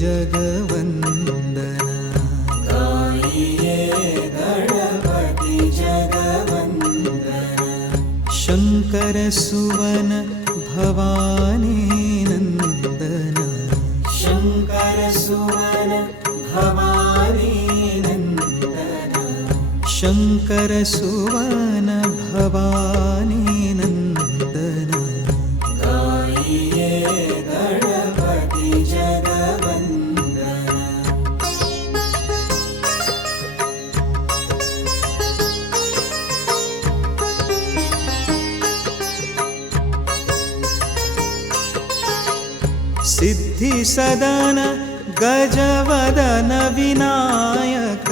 जगवन्दना गाइए गणपति जगवन्दना शङ्कर सुवन भवानी नन्दना शङ्कर सुवन भवानी नन्दना शङ्कर सुवन भवानी नन्दना गाइए गणपति जगवन्दना सिद्धि सदन गजवदन विनायक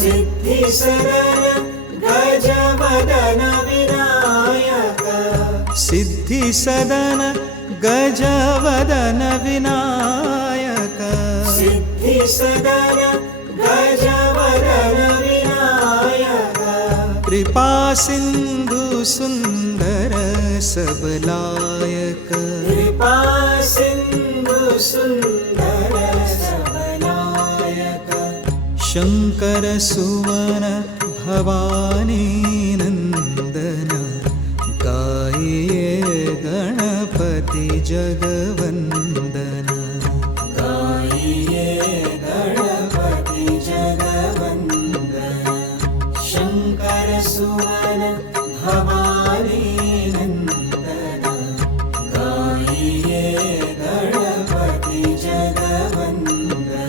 सिद्धि सदन गजवदन विनायक सिद्धि सदन गजवदन विनायक सिद्धि सदन गजवदन विनायक कृपा सिंधु सुंदर सबलायक कृपा सिंधु सुंदर सबलायक शंकर सुवन भवानी नंदना गाइए गणपति जगवन्दना गाइए गणपति जगवन्दना शंकर सुवन भवानी नंदना गाइए गणपति जगवन्दना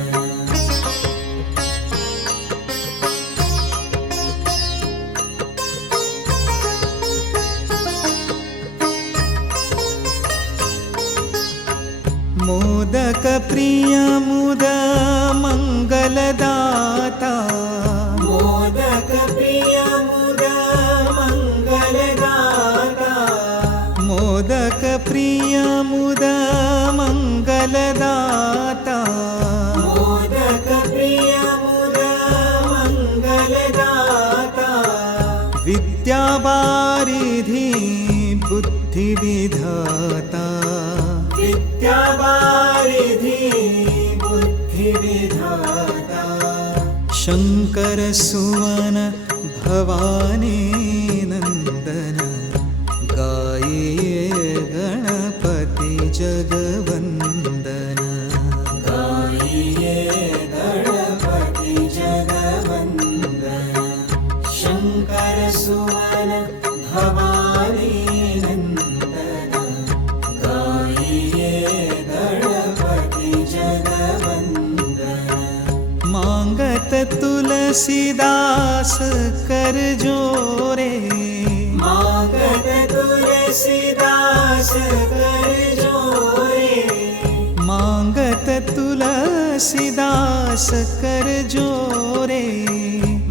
मोदक प्रिय मुद मंगलदाता मोदक प्रिय मुद मंगलदाता मोदक प्रिय मुद मंगलदाता मोदक प्रिय मुद मंगलदाता विद्यावारिधि बुद्धि विधाता विद्यावारिधि बुद्धि विधाता शंकर सुवन भवानी नंदना गाइए गणपति जगवन्दना गाइए गणपति जगवन्दना शंकर सुवन भवानी नंदना गाइए गणपति जगवन्दना मांगत तुलसीदास कर जोरे मांगत तुलसीदास कर जोरे मांगत तुलसीदास कर जोरे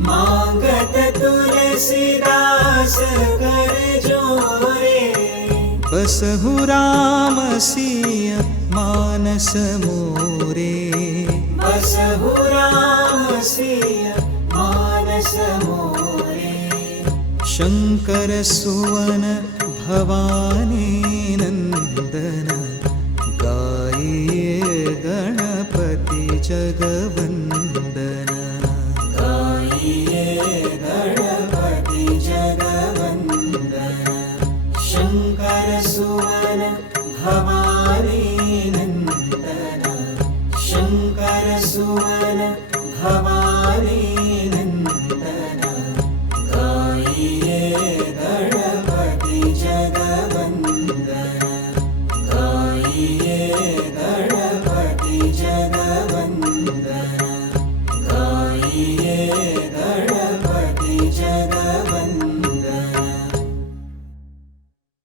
मांगत तुलसीदास कर जोरे बसहु राम सिय मानस मोरे बसहु राम सिय मानस मोरे शंकर सुवन भवानी नंदना गाइए गणपति जगवन्दना गाइए गणपति जगवन्दना शंकर सुवन भवानी नंदना शंकर सुवन भवानी